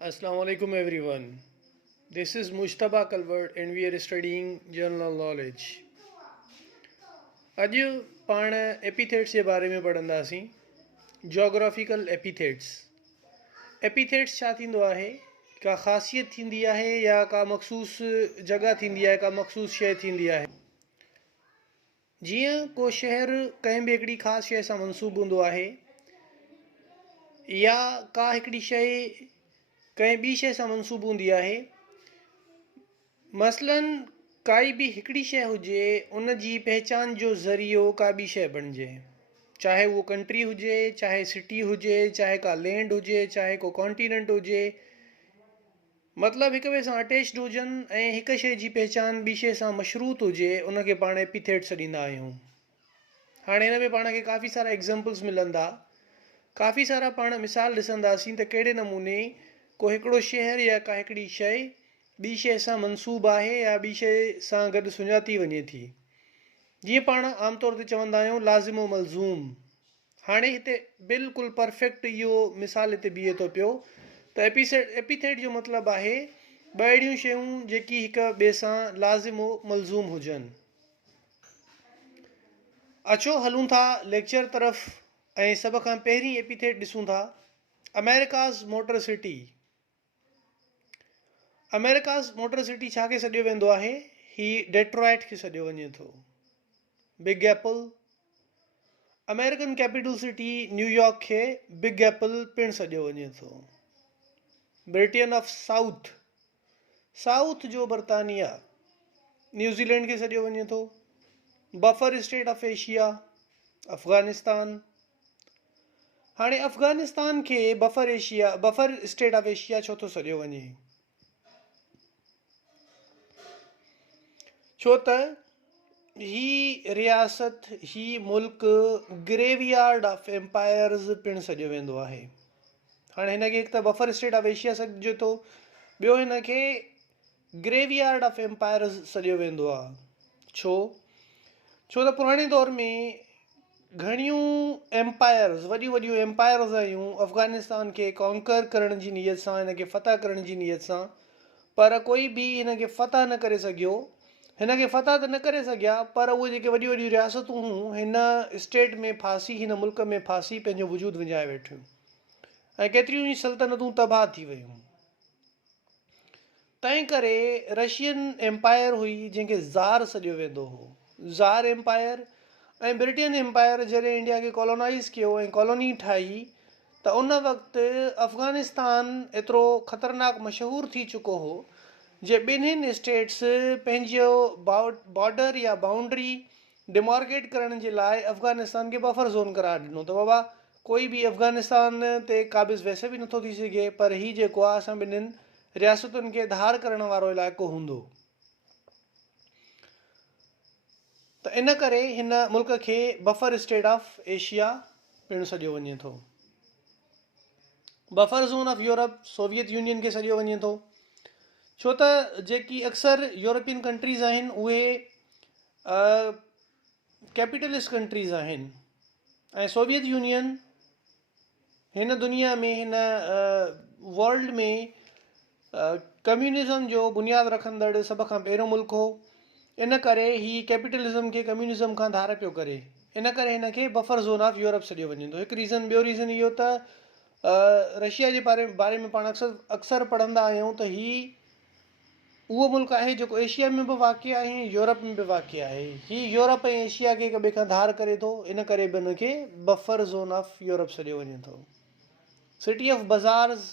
Assalamu alaikum everyone. This is Mujtaba Kalwar and we are studying general knowledge. अॼु पाण एपिथेट्स जे बारे में पढ़ंदासीं. Geographical epithets. एपिथेट्स छा थींदो आहे? का ख़ासियत थींदी आहे या का मख़सूस जॻह थींदी आहे, का मख़सूस शइ थींदी आहे. जीअं को शहर कंहिं बि हिकिड़ी ख़ासि शइ सां मनसूब हूंदो आहे या का हिकिड़ी शइ कंहिं ॿी शइ सां मनसूब हूंदी आहे. मसलन काई बि हिकिड़ी शइ हुजे, उन जी पहचान जो ज़रियो का बि शइ बणिजे, चाहे उहो कंट्री हुजे, चाहे सिटी हुजे, चाहे का लैंड हुजे, चाहे को कॉन्टिनेंट हुजे. मतिलबु हिक ॿिए सां अटैच्ड हुजनि ऐं हिक शइ जी पहचान ॿी शइ सां मशरूत हुजे, उनखे पाण एपिथेट्स ॾींदा आहियूं. हाणे हिन में पाण खे काफ़ी सारा एग्ज़ाम्पल्स मिलंदा, काफ़ी सारा पाण मिसाल ॾिसंदासीं त कहिड़े नमूने को हिकिड़ो शहर या का हिकिड़ी शइ ॿी शइ सां मनसूब आहे या ॿी शइ सां गॾु सुञाती वञे थी. जीअं पाण आमतौर ते चवंदा आहियूं लाज़िम मलज़ूम. हाणे हिते बिल्कुलु परफेक्ट इहो मिसाल हिते बीहे थो पियो त एपिथेट जो मतिलबु आहे ॿ अहिड़ियूं शयूं जेकी हिक ॿिए सां लाज़िम मलज़ूम हुजनि. अचो हलूं था लेक्चर तरफ़ ऐं सभ खां पहिरीं एपिथेट ॾिसूं था. America's motor city. America's motor city छा खे सॾियो वेंदो आहे? ही डेट्रॉइट खे सॾियो वञे थो. Big Apple. American capital city New York खे बिग एप्पल पिणु सॾियो वञे थो. Britain of south. साउथ जो बर्तानिया न्यूज़ीलैंड खे सॾियो वञे थो. Buffer state of Asia Afghanistan. हाणे अफ़गानिस्तान खे बफर स्टेट ऑफ एशिया छो थो सॾियो वञे? छो त ही रियासत, ही मुल्क ग्रेवयार्ड ऑफ एम्पायर्स पिणु सॾियो वेंदो आहे. हाणे हिनखे हिकु त बफर स्टेट ऑफ एशिया सॾिजे थो, ॿियो हिनखे ग्रेवयार्ड ऑफ एम्पायर्स सॾियो वेंदो आहे. छो त पुराणे दौर में घणियूं एम्पायर्स, वॾियूं वॾियूं एम्पायर्स आहियूं अफ़गानिस्तान खे कॉन्कर करण जी नीयत सां, हिनखे फ़तह करण जी नीयत सां, पर कोई बि हिनखे फ़तह न करे सघियो. हिनखे फ़तह त न करे सघिया, पर उहे जेके वॾियूं वॾियूं रियासतूं हुयूं हिन स्टेट में फासी, हिन मुल्क में फासी पंहिंजो वजूद विञाए वेठियूं ऐं केतिरियूं ई सल्तनतूं तबाह थी वियूं. तंहिं करे रशियन एम्पायर हुई जंहिंखे ज़ार सॾियो वेंदो हो, ज़ार एम्पायर. ऐं ब्रिटेन एम्पायर जॾहिं इंडिया खे कॉलोनाइज़ कयो ऐं कॉलोनी ठाही त उन वक़्तु अफ़गानिस्तान एतिरो ख़तरनाक मशहूरु थी चुको हो जे ॿिन्हिनि स्टेट्स पंहिंजो बॉर्डर या बाउंड्री डिमार्केट करण जे लाइ अफ़गानिस्तान खे बफर ज़ोन करार ॾिनो त बाबा कोई बि अफ़गानिस्तान ते क़ाबिज़ वैसे बि नथो थी सघे, पर ही जेको आहे असां ॿिन्हिनि रियासतुनि खे धार करण वारो इलाइक़ो हूंदो. त इन करे हिन मुल्क खे बफर स्टेट ऑफ एशिया पिणु सॾियो वञे थो. Buffer zone of Europe Soviet union खे सॾियो वञे थो. छो त जेकी अक्सर यूरोपियन कंट्रीज़ आहिनि उहे कैपिटलिस्ट कंट्रीज़ आहिनि ऐं सोवियत यूनियन हिन दुनिया में, हिन वर्ल्ड में कम्यूनिज़म जो बुनियादु रखंदड़ सभ खां पहिरियों मुल्क हो. इन करे ही कैपिटलिज़म खे कम्यूनिज़म खां धार पियो करे. इन करे हिन खे बफर ज़ोन ऑफ यूरोप सॾियो वञे थो. हिकु रीज़न. ॿियो रीज़न इहो त रशिया जे बारे में पाण अक्सर पढ़ंदा आहियूं त ही उहो मुल्क आहे जेको एशिया में बि वाक़िअ आहे, यूरोप में बि वाक़िअ आहे. ही यूरोप ऐं एशिया खे हिक ॿिए खां धार करे थो, इन करे बि हिनखे बफर ज़ोन ऑफ यूरोप सॾियो वञे थो. सिटी ऑफ बाज़ार्स,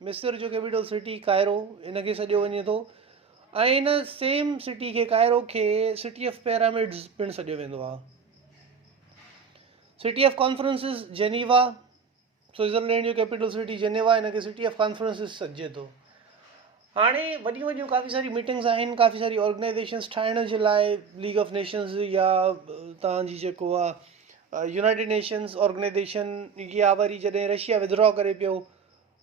मिस्र जो कैपिटल सिटी कायरो, इनखे सॾियो वञे थो. ऐं इन सेम सिटी खे, कायरो खे, सिटी ऑफ पिरामिड्स पिणु सॾियो वेंदो आहे. City of conferences Geneva, Switzerland जो कैपिटल सिटी जेनेवा, हिनखे सिटी ऑफ कॉन्फ्रेंसिस सॾिजे थो. हाणे वॾियूं वॾियूं काफ़ी सारी मीटिंग्स आहिनि, काफ़ी सारी ऑर्गनाइज़ेशन्स ठाहिण जे लाइ, लीग ऑफ नेशंस या तव्हांजी जेको आहे यूनाइटेड नेशंस ऑर्गनाइज़ेशन या वरी जॾहिं रशिया विदड्रॉ करे पियो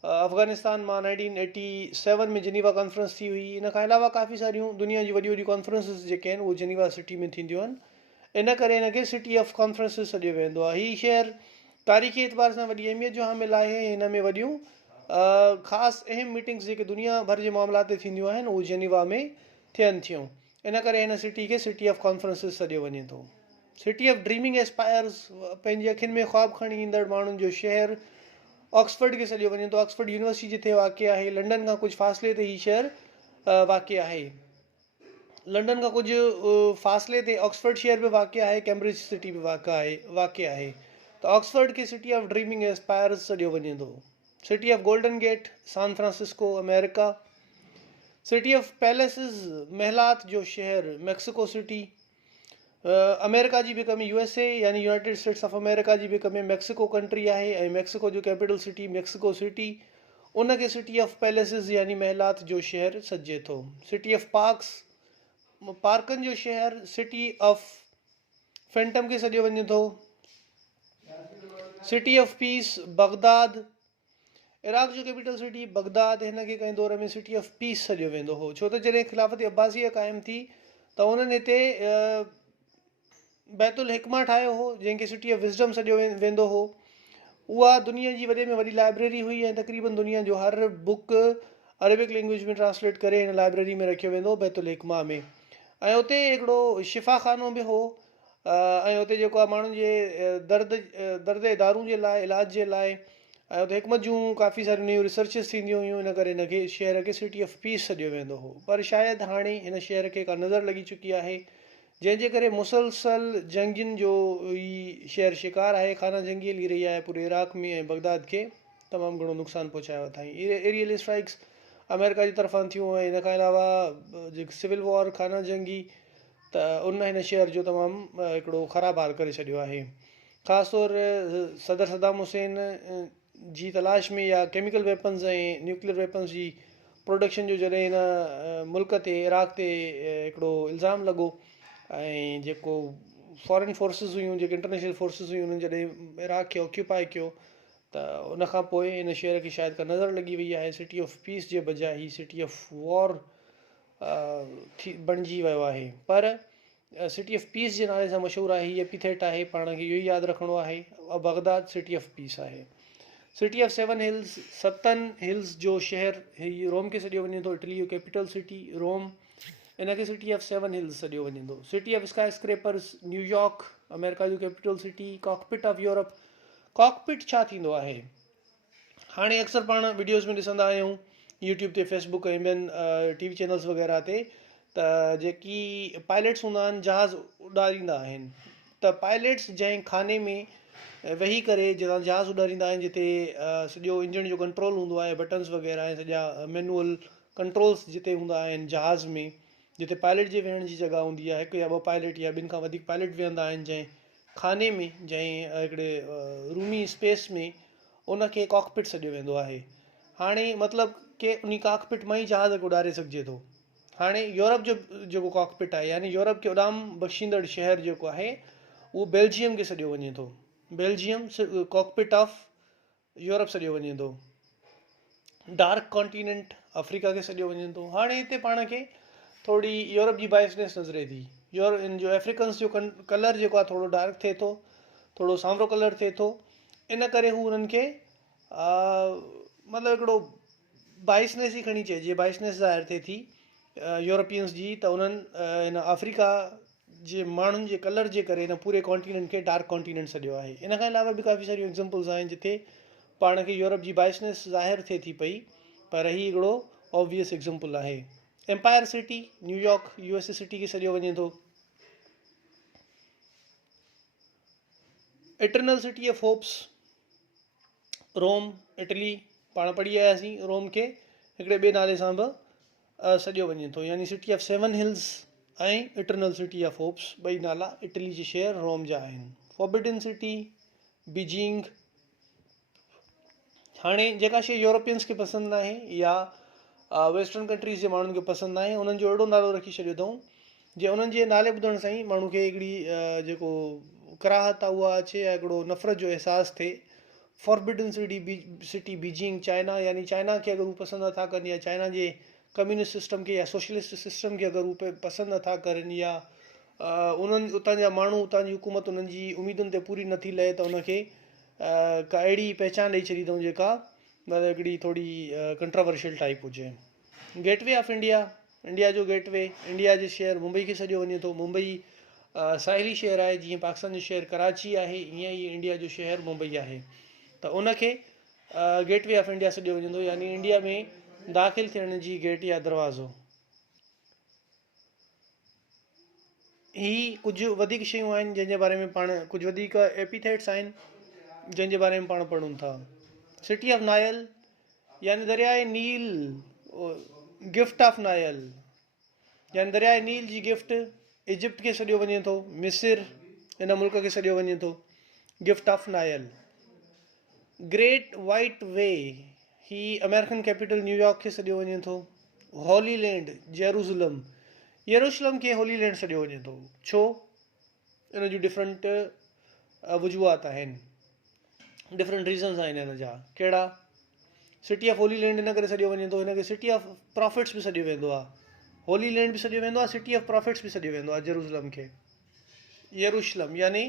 अफ़गानिस्तान मां 1987 में जेनीवा कॉन्फ्रेंस थी हुई. इन खां अलावा काफ़ी सारियूं दुनिया जी वॾियूं वॾियूं कॉन्फ्रेंसिस जेके आहिनि उहे जेनीवा सिटी में थींदियूं आहिनि. इन करे हिनखे सिटी ऑफ कॉन्फ्रेंसिस सॾियो वेंदो आहे. हीउ शहर तारीख़ी एतबार सां वॾी अहमियत जो हामिल आहे. हिन में वॾियूं ख़ासि अहम मीटिंग्स जेके दुनिया भर जे मामला ते थींदियूं आहिनि उहे जेनीवा में थियनि थियूं। इन करे हिन सिटी खे सिटी ऑफ कॉन्फ्रेंसिस सॾियो वञे थो। सिटी ऑफ ड्रीमिंग एस्पायर्स, पंहिंजे अखियुनि में ख़्वाब खणी ईंदड़ माण्हुनि जो शहर ऑक्सफर्ड खे सॾियो वञे थो। ऑक्सफर्ड यूनिवर्सिटी जिथे वाक़िअ आहे। लंडन खां कुझु फ़ासिले ते हीउ शहर वाक़िअ आहे। लंडन खां कुझु फ़ासिले ते ऑक्सफर्ड शहर बि वाक़िअ आहे, कैम्ब्रिज सिटी बि वाक़िअ आहे। त ऑक्सफर्ड खे सिटी ऑफ ड्रीमिंग एस्पायर्स सॾियो वञे थो। City of golden gate, San Francisco, America. City of palaces, महलात जो शहर, मैक्सिको सिटी। अमेरिका जी भिक में USA यानी यूनाइटेड स्टेट्स ऑफ अमेरिका जी भिक में मैक्सिको कंट्री आहे ऐं मैक्सिको जो कैपिटल सिटी मैक्सिको सिटी, उनखे सिटी ऑफ पैलेसिस यानी महलात जो शहर सॾिजे थो। सिटी ऑफ पार्क्स, पार्कनि जो शहर, सिटी ऑफ फैंटम खे सॾियो वञे थो। City of peace, Baghdad, Iraq जो कैपिटल सिटी बगदाद, हिन खे कंहिं दौर में सिटी ऑफ पीस सॾियो वेंदो हो। छो त जॾहिं ख़िलाफ़त अब्बासिया क़ाइमु थी त उन्हनि हिते बैतुल हिकमा ठाहियो हो, जंहिंखे सिटी ऑफ विज़डम सॾियो वेंदो हो। उहा दुनिया जी वॾे में वॾी लाइब्रेरी हुई ऐं तक़रीबन दुनिया जो हर बुक अरेबिक लैंग्वेज में ट्रांसलेट करे हिन लाइब्रेरी में रखियो वेंदो बैतुल हिकमा में। ऐं उते हिकिड़ो शिफ़ाखानो बि हो ऐं उते जेको आहे माण्हुनि जे दर्द दारू जे लाइ, इलाज जे लाइ, ऐं उते हिकमत जूं काफ़ी सारियूं नयूं रिसर्चिस थींदियूं हुयूं। इन करे हिनखे शहर खे सिटी ऑफ पीस सॾियो वेंदो हो। पर शायदि हाणे हिन शहर खे का नज़र लॻी चुकी आहे, जंहिंजे करे मुसलसल जंगियुनि जो ई शहर शिकार आहे। खाना जंगी हली रही आहे पूरे इराक में ऐं बगदाद खे तमामु घणो नुक़सानु पहुचायो अथई। एरियल स्ट्राइक्स अमेरिका जी तरफ़ां थियूं ऐं हिन खां अलावा जेके सिविल वॉर, खाना जंगी, त उन हिन शहर जो तमामु हिकिड़ो ख़राबु हाल करे छॾियो आहे। ख़ासि तौर सदर सदाम हुसैन जी तलाश में या केमिकल वेपन्स ऐं न्यूक्लियर वेपन्स जी प्रोडक्शन जो जॾहिं हिन मुल्क ते, इराक ते हिकिड़ो इल्ज़ाम लॻो ऐं जेको फॉरेन फोर्सिस हुयूं, जेके इंटरनेशनल फोर्सिस हुयूं, उन्हनि जॾहिं इराक खे ऑक्यूपाए कयो त उन खां पोइ हिन शहर खे शायदि का नज़र लॻी वई आहे। सिटी ऑफ पीस जे बजाए ही सिटी ऑफ वॉर बणिजी वियो आहे। पर सिटी ऑफ पीस जे नाले सां मशहूरु आहे, हीअ एपिथेट आहे, पाण खे इहो ई यादि रखिणो आहे। बगदाद सिटी ऑफ पीस आहे। सिटी ऑफ 7 हिल्स, 7 हिल्स जो शहर, हीउ रोम खे सॾियो वञे थो। इटली जो कैपिटल सिटी रोम, इनखे सिटी ऑफ 7 हिल्स सॾियो वञे थो। City of skyscrapers, New York, America जो capital city. Cockpit of Europe, cockpit छा थींदो आहे? हाणे अक्सर पाण वीडियोज़ में ॾिसंदा आहियूं यूट्यूब ते, फेसबुक ऐं ॿियनि TV चैनल्स वग़ैरह ते, त जेकी पायलट्स हूंदा आहिनि, जहाज़ उॾारींदा आहिनि, त पायलट्स जंहिं खाने में वेही करे जितां जहाज़ उॾारींदा आहिनि, जिते सॼो इंजन जो कंट्रोल हूंदो आहे, बटन्स वग़ैरह ऐं सॼा मैनुअल कंट्रोल्स जिते हूंदा आहिनि जहाज़ में, जिते पायलट जे वेहण जी जॻह हूंदी आहे, हिकु या ॿ पायलट या ॿिनि खां वधीक पायलट वेहंदा आहिनि जंहिं खाने में, जंहिं हिकिड़े रूमी स्पेस में, उनखे कॉकपिट सॾियो वेंदो आहे। हाणे मतिलबु कि उन कॉकपिट मां ई जहाज़ खे उॾारे सघिजे थो। हाणे यूरोप जो जेको कॉकपिट आहे, यानी यूरोप खे उॾाम बख़्शींदड़ शहर जेको आहे, उहो बेल्जियम खे सॾियो वञे थो। बेल्जियम कॉकपिट ऑफ यूरोप सॾियो वञे थो। डार्क कॉन्टिनेंट अफ्रीका खे सॾियो वञे थो। हाणे हिते पाण खे थोरी यूरोप जी बाइसनेस नज़रे थी। इन जो अफ्रीकन्स जो कलर जेको आहे थोरो डार्क थिए थो, थोरो सांवरो कलर थिए थो। इन करे हू उन्हनि खे मतिलबु हिकिड़ो बाइसनेस ई खणी चइजे, बाइसनेस ज़ाहिर थिए थी यूरोपियंस जी, त उन्हनि हिन अफ्रीका जे माण्हुनि जे कलर जे करे हिन पूरे कॉन्टिनेंट खे डार्क कॉन्टिनेंट सॾियो आहे। इन खां अलावा बि काफ़ी सारियूं एग्ज़ाम्पल्स आहिनि जिते पाण खे यूरोप जी बाइसनेस ज़ाहिर थिए थी पई, पर हीउ हिकिड़ो ऑब्वियस एग्ज़ाम्पल आहे। एम्पायर सिटी, न्यूयॉर्क USA सिटी खे सॾियो वञे थो। Eternal city of hopes, Rome, Italy, पाण पढ़ी आयासीं। रोम खे हिकिड़े ॿिए नाले सां बि सॾियो वञे थो, यानी सिटी ऑफ 7 हिल्स ऐं इटरनल सिटी ऑफ होप्स, ॿई नाला इटली जे शहर रोम जा आहिनि। Forbidden city, Beijing. हाणे जेका शइ यूरोपियंस खे पसंदि न आहे या वेस्टर्न कंट्रीज़ जे माण्हुनि खे पसंदि न आहे, उन्हनि जो अहिड़ो नालो रखी छॾियो अथऊं जे उन्हनि जे नाले ॿुधण सां ई माण्हू खे हिकिड़ी जेको कराहत आहे उहा अचे या हिकिड़ो नफ़रत जो अहसासु थिए। फॉरबिडन सिटी बीजिंग, चाइना, यानी चाइना खे अगरि हू पसंदि नथा कनि या चाइना जे कम्युनिस्ट सिस्टम खे या सोशलिस्ट सिस्टम खे अगरि हू पसंदि नथा करनि या उन्हनि उतां जा माण्हू, उतां जी हुकूमत उन्हनि जी उमीदुनि ते पूरी नथी लहे, त उनखे का अहिड़ी पहचान ॾेई छॾी अथऊं जेका मतिलबु हिकिड़ी थोरी कंट्रोवर्शियल टाइप हुजे। गेटवे ऑफ इंडिया, इंडिया जो गेटवे, इंडिया जे शहर मुंबई खे सॾियो वञे थो। मुंबई साहिली शहर आहे, जीअं पाकिस्तान जो शहर कराची आहे, ईअं ई इंडिया जो शहर मुंबई आहे। त उनखे गेटवे ऑफ इंडिया सॾियो वञे थो, यानी इंडिया में दाख़िल थियण जी गेट या दरवाज़ो। ही कुझु वधीक शयूं आहिनि जंहिंजे बारे में पाण, कुझु वधीक एपिथेट्स आहिनि जंहिंजे बारे में पाण पढ़ूं था। सिटी ऑफ नायल, यानी दरियाए नील, गिफ्ट ऑफ नायल, यानी दरियाए नील जी गिफ्ट इजिप्ट खे सॾियो वञे थो, मिस्र इन मुल्क खे सॾियो वञे थो, gift of Nile. Great white way, ही अमेरिकन कैपिटल न्यूयॉर्क खे सॾियो वञे थो। हॉली लैंड जेरूज़लम, यरूशलम खे होली लैंड सॾियो वञे थो। छो? इन जूं डिफरेंट वजूहात आहिनि, डिफरेंट रीज़न्स आहिनि हिन जा। कहिड़ा? City of Holi land in करे सॾियो वञे थो, हिनखे सिटी ऑफ प्रॉफिट्स बि सॾियो वेंदो आहे। होली लैंड बि सॾियो वेंदो आहे, सिटी ऑफ प्रॉफिट्स बि सॾियो वेंदो आहे जेरूज़लम खे। यरूशलम यानी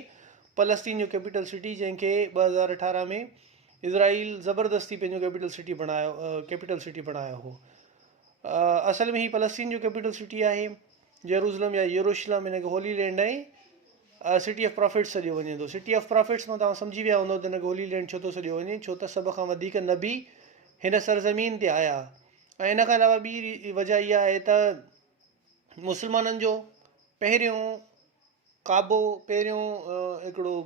फ़लस्तीन जो कैपिटल सिटी, जंहिंखे 2018 में इज़राइल ज़बरदस्ती पंहिंजो कैपिटल सिटी बणायो हो। असल में ही फ़लस्तीन जो कैपिटल सिटी आहे जेरूज़लम या यरूशलम। हिनखे होली लैंड ऐं सिटी ऑफ प्रॉफिट्स सॾियो वञे थो। सिटी ऑफ प्रॉफिट्स मां तव्हां सम्झी विया हूंदव त हिनखे होली लैंड छो थो सॾियो वञे, छो त सभ खां वधीक नबी हिन सरज़मीन ते आया। ऐं इन खां अलावा ॿी वजह इहा आहे त मुस्लमाननि जो पहिरियों काबो, पहिरियों हिकिड़ो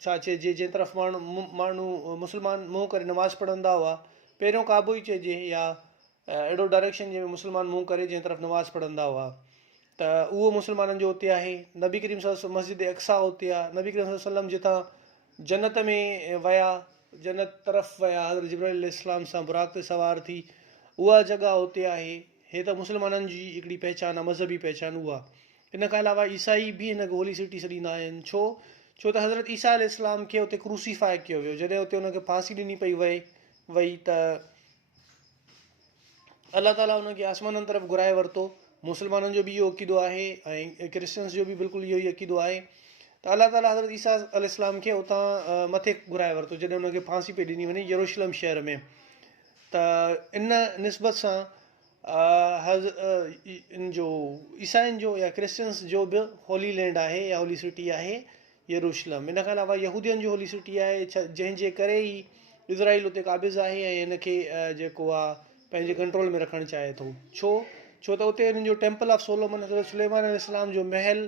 छा चइजे, जंहिं तरफ़ माण्हू मुस्लमान मुंहुं करे नमाज़ पढ़ंदा हुआ, पहिरियों काबो ई चइजे, या अहिड़ो डायरेक्शन जंहिंमें मुस्लमान मुंहुं करे जंहिं तरफ़ नमाज़ पढ़ंदा हुआ, त उहो मुस्लमाननि जो उते आहे। नबी करीम मस्जिद अक्सा उते आहे। नबी करीम वसल्लम जितां जन्नत में विया, जन्नत तरफ़ विया हज़रत जिब्राइल अलैहिस्सलाम सां बुराक ते सवार थी, उहा जॻह उते आहे। हे त मुस्लमाननि जी हिकिड़ी पहचान आहे, मज़हबी पहचान उहा। इन खां अलावा ईसाई बि हिनखे होली सिटी सॾींदा आहिनि। छो? छो त हज़रत ईसा अलैहिस्सलाम खे उते क्रूसीफाई कयो वियो। जॾहिं उते हुनखे फांसी ॾिनी पई वई त अलाह ताला हुनखे आसमाननि तरफ़ घुराए वरितो। मुस्लमाननि जो बि इहो अक़ीदो आहे ऐं क्रिश्चन्स जो बि बिल्कुलु इहो ई अक़ीदो आहे त अलाह ताला हज़रत ईसा अलैहिस्सलाम खे उतां मथे घुराए वरितो जॾहिं हुनखे फांसी पई ॾिनी वञे यरूशलम शहर में। त इन निस्बत सां इन जो ईसाइनि जो या क्रिश्चन्स जो बि होली लैंड आहे या होली सिटी आहे यरूशलम। इन खां अलावा यहूदियन जो होली सिटी आहे, जंहिंजे करे ई इज़राइल उते क़ाबिज़ आहे ऐं हिनखे जेको आहे पंहिंजे कंट्रोल में रखणु चाहे थो। छो? छो त उते हिननि जो टेंपल ऑफ सोलोमन, हज़रत सुलेमान अलैहिस्सलाम जो महल,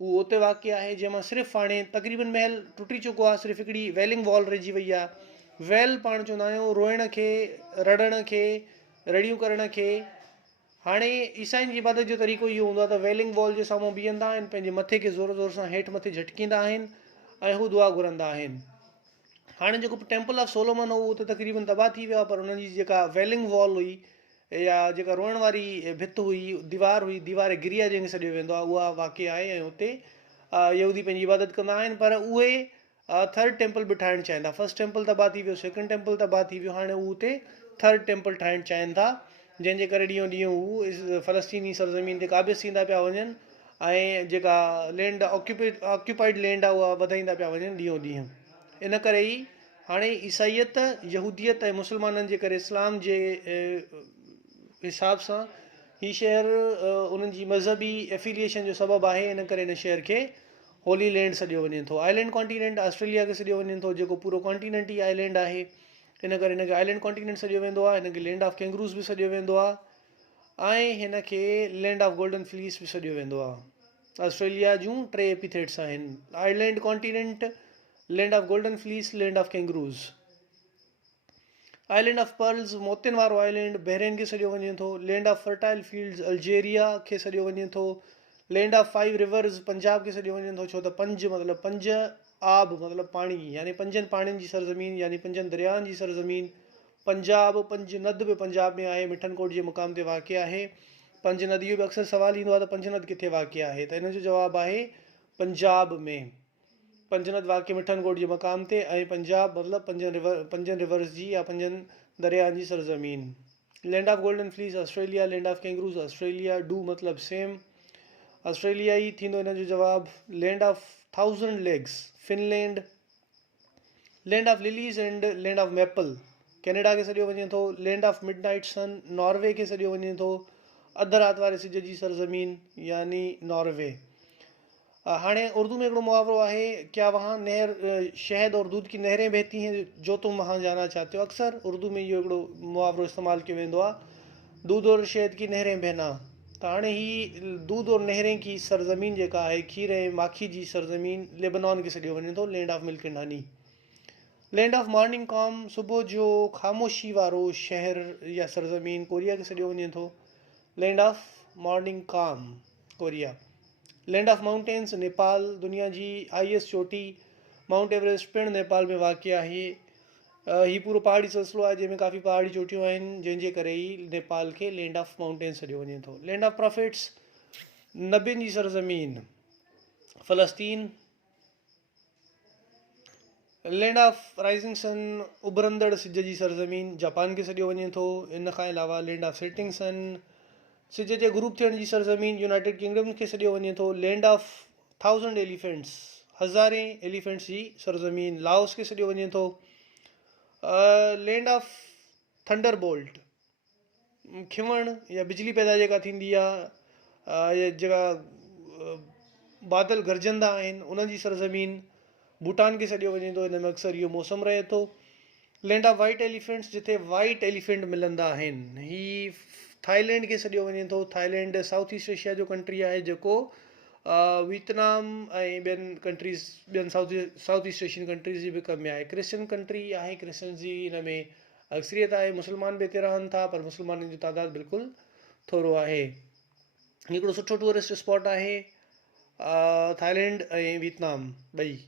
उहो उते वाक़िअ आहे, जंहिंमां सिर्फ़ु हाणे तक़रीबन महल टुटी चुको आहे, सिर्फ़ु हिकिड़ी वेलिंग वॉल रहिजी वई आहे। वेल पाण चवंदा आहियूं रोइण खे, रड़ण खे, रड़ियूं करण खे। हाणे ईसाइनि जी इबादत जो तरीक़ो इहो हूंदो आहे त वेलिंग वॉल जे साम्हूं बीहंदा आहिनि, पंहिंजे मथे खे ज़ोर ज़ोर सां हेठि मथे झटकींदा आहिनि ऐं हू दुआ घुरंदा आहिनि। हाणे जेको टेंपल ऑफ सोलोमन हो उहो त तक़रीबन तबाह थी वियो आहे, पर हुनजी जेका वेलिंग वॉल हुई या जेका रोइण वारी भित हुई, दीवार हुई, दीवार गिरिया जंहिंखे सॾियो वेंदो आहे, उहा वाक़िअ आहे ऐं हुते यहूदी पंहिंजी इबादत कंदा आहिनि। पर उहे थर्ड टेंपल बि ठाहिणु चाहिनि था। फर्स्ट टेंपल तबाह थी वियो, सेकेंड टेंपल तबाह थी वियो, हाणे हू उते थर्ड टेंपल ठाहिणु चाहिनि था, जंहिंजे करे ॾींहों ॾींहुं हू फ़लस्तीनी सरज़मीन ते क़ाबिज़ थींदा पिया वञनि ऐं जेका लैंड ऑक्यूपाइड लैंड आहे उहा वधाईंदा पिया वञनि ॾींहों ॾींहुं। इन करे ई हाणे ईसाईयत, यहूदियत ऐं मुस्लमाननि जे करे इस्लाम जे हिसाब सां ही शहर उन्हनि जी मज़हबी एफिलिएशन जो सबबु आहे। इन करे हिन शहर खे होली लैंड सॾियो वञे थो। आइलैंड कॉन्टिनेंट ऑस्ट्रेलिया खे सॾियो वञे थो, जेको पूरो कॉन्टिनेंट ई आइलैंड आहे। इन करे हिनखे आइलैंड कॉन्टिनेंट सॾियो वेंदो आहे। हिनखे लैंड ऑफ कैंगरूज़ बि सॾियो वेंदो आहे ऐं हिनखे लैंड ऑफ गोल्डन फ्लीस बि सॾियो वेंदो आहे। ऑस्ट्रेलिया जूं 3 एपिथेट्स आहिनि: island continent, land of golden fleece, land of kangaroos. Island of pearls, मोतियुनि वारो आइलैंड, बहरेन खे सॾियो वञे थो। Land of fertile fields, Algeria खे सॾियो वञे थो। लैंड ऑफ 5 रिवर्स, पंजाब खे सॾियो वञे थो। छो त मतिलबु 5 आब मतिलबु पाणी, यानी 5 पाणियुनि जी सरज़मीन, यानी 5 दरियानि जी सरज़मीन पंजाब। 5 नद बि पंजाब में आहे, मिठनकोट जे मुक़ाम ते वाक़िअ आहे। 5 नद, इहो बि अक्सर सुवालु ईंदो आहे त 5 नद किथे वाक़िअ आहे, त हिन जो जवाबु आहे पंजाब में। 5 नद वाक़िअ मिठनकोट जे मक़ाम ते ऐं पंजाब मतिलबु 5 रिवर्स जी या 5 दरियानि जी सरज़मीन। Land of golden fleece Australia, land of kangaroos Australia. डू मतिलबु सेम, ऑस्ट्रेलिया ई थींदो हिन जो जवाबु। Land of 1000 legs, Finland. Land of lilies and land of maple, Canada खे सॾियो वञे थो land of midnight sun, Norway खे सॾियो वञे थो अधु राति वारे सिज जी सरज़मीन यानी नॉर्वे। हाणे उर्दू में हिकिड़ो मुहावरो आहे, क्या वहाँ नहर शहद और दूध की नहरें बहती हैं जो तुम वहाँ जाना चाहते हो। अक्सर उर्दू में इहो हिकिड़ो मुहावरो इस्तेमालु कयो वेंदो आहे, दूध और शहद की नहरें बहना। त हाणे ही दूध और नहरें की सरज़मीन जेका आहे, खीर ऐं माखी जी सरज़मीन, लेबनान खे सॾियो वञे थो land of milk and honey. Land of morning com, सुबुह जो ख़ामोशी वारो शहर या सरज़मीन, कोरिया खे सॾियो वञे थो land of morning com, Korea. Land of mountains, Nepal, दुनिया जी हाईएस्ट चोटी माउंट एवरेस्ट पिणु नेपाल में वाक़ आहे। ही पूरो पहाड़ी सिलसिलो आहे जंहिंमें काफ़ी पहाड़ी चोटियूं आहिनि, जंहिंजे करे ई नेपाल खे लैंड ऑफ माउंटेन्स सॾियो वञे थो। लैंड ऑफ प्रॉफिट्स, नबियुनि जी सरज़मीन, फ़लस्तीन। लैंड ऑफ राइज़िंग सन, उभरंदड़ सिज जी सरज़मीन, जापान खे सॾियो वञे थो। इन खां अलावा लैंड ऑफ सेटिंग सन, सिज जे ग्रुप थियण जी सरज़मीन, यूनाइटेड किंगडम खे सॾियो वञे थो। लैंड ऑफ 1000 एलिफेंट्स, हज़ारें एलिफेंट्स जी सरज़मीन, लाओस खे सॾियो वञे थो। लैंड ऑफ थंडर बोल्ट, खिवण या बिजली पैदा जेका थींदी आहे, या जेका बादल गरजंदा आहिनि, उन्हनि जी सरज़मीन, भूटान खे सॾियो वञे थो। हिन में अक्सर इहो मौसमु रहे थो। लैंड ऑफ वाइट एलिफेंट्स, जिते वाइट एलिफेंट मिलंदा आहिनि, ही थाईलैंड खे सॾियो वञे थो। थाईलैंड साउथ ईस्ट एशिया जो कंट्री आहे जेको वियतनाम ऐं ॿियनि कंट्रीज़, ॿियनि साउथ ईस्ट एशियन कंट्रीज़ जी बि कम में आहे। क्रिश्चियन कंट्री आहे, क्रिश्चियन जी हिन में अक्सरियत आहे, मुस्लमान बि हिते रहनि था, पर मुस्लमाननि जो तादादु बिल्कुलु थोरो आहे। हिकिड़ो सुठो टूरिस्ट स्पॉट आहे थाईलैंड ऐं वियतनाम ॿई,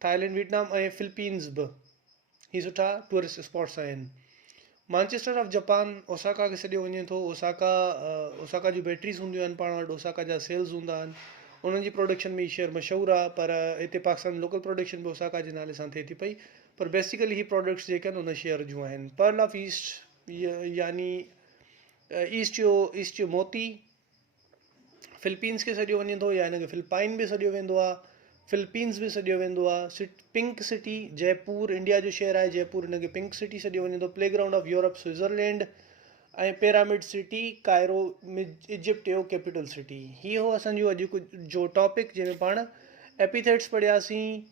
थाईलैंड वियतनाम ऐं फिलीपींस बि, ही सुठा टूरिस्ट स्पॉट्स आहिनि। मानचेस्टर ऑफ जापान, ओसाका खे सॾियो वञे थो। ओसाका जी बैटरीज़ हूंदियूं आहिनि पाण वटि, ओसाका जा सेल्स हूंदा आहिनि, उन्हनि जी प्रोडक्शन में शहर मशहूरु आहे, पर हिते पाकिस्तान लोकल प्रोडक्शन बि ओसाका जे नाले सां थिए थी पई, पर बेसिकली ही प्रोडक्ट्स जेके आहिनि उन शहर जूं आहिनि। पर्ल ऑफ ईस्ट यानी ईस्ट जो मोती, फिलीपींस खे सॾियो वञे थो, या हिनखे फिलिपाइन बि सॾियो वेंदो आहे, फिलीपींस बि सॾियो वेंदो आहे। पिंक सिटी, जयपुर इंडिया जो शहर आहे, जयपुर हिनखे पिंक सिटी सॾियो वञे थो। प्लेग्राउंड ऑफ यूरोप, स्विट्ज़रलैंड, ऐं पिरामिड सिटी, कायरो, इजिप्ट जो कैपिटल सिटी। ही हो असांजो अॼु जो टॉपिक, जंहिंमें पाण एपिथेट्स पढ़ियासीं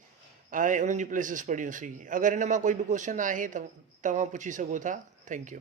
ऐं उन्हनि जी प्लेसिस पढ़ियूंसीं। अगरि हिन मां कोई बि क्वेश्चन आहे त तव्हां पुछी सघो था। Thank you.